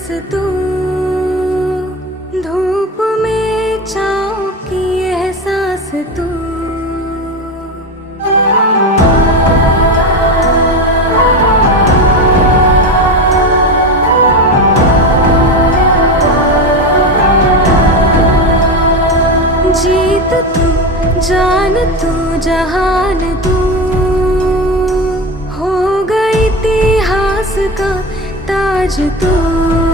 बस तू, धूप में छाँव की एहसास तू। जीत तू, जान तू, जहान तू, हो गई इतिहास का ताज तू।